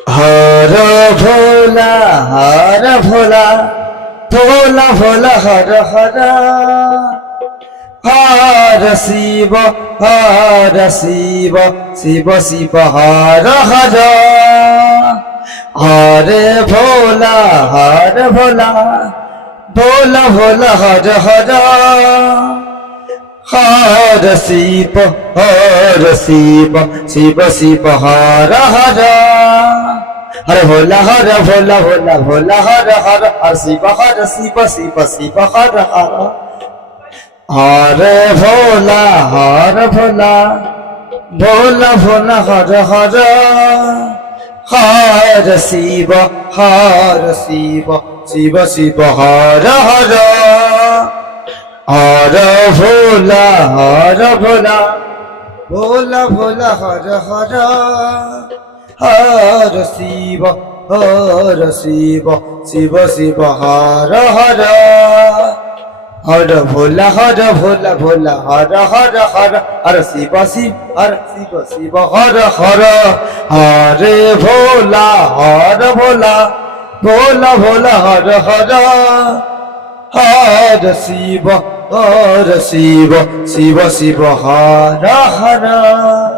Har Bhola Har Bhola, Bhola Bhola Har Har. Har Shiva Shiva, Shiva Shiva Har Har. Hare Bhola Har Bhola, Bhola Bhola Har Har. Har Shiva Shiva, Shiva Shiva Har Har. Har Bhola Har Bhola Bhola Bhola Har Har. Har Shiva Shiva Shiva Har Har. Hare Bhola Har Bhola, Bhola Bhola Har Har. Har Shiva Shiva Shiva Shiva Har Har. Har Bhola Bhola, Bhola Bhola Har Har. Har Shiva Shiva Shiva Shiva Har Har. Har Bhola Bhola Bhola Har Har Har. Har Shiva Shiva Shiva Har Har. Hare Bhola Bhola, Bhola Bhola Har Har. Har Shiva Shiva Shiva Shiva Har Har.